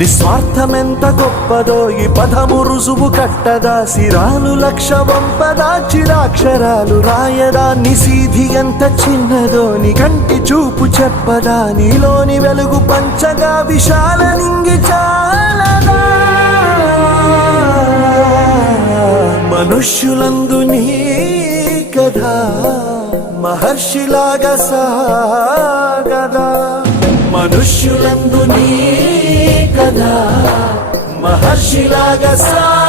నిస్వార్థమెంత గొప్పదో ఈ పదము రుజువు కట్టదా, సిరాలు లక్ష వంపదా, చిరాక్షరాలు రాయదా, నిసీధి ఎంత చిన్నదో నీ కంటి చూపు చెప్పదా, నీలోని వెలుగు పంచగా విశాల నింగి చాలదా. మనుష్యులందు నీ కథ మహర్షిలాగా సాగదా, మనుష్యులందు నీ కథ మహర్షిలాగా సాగదా.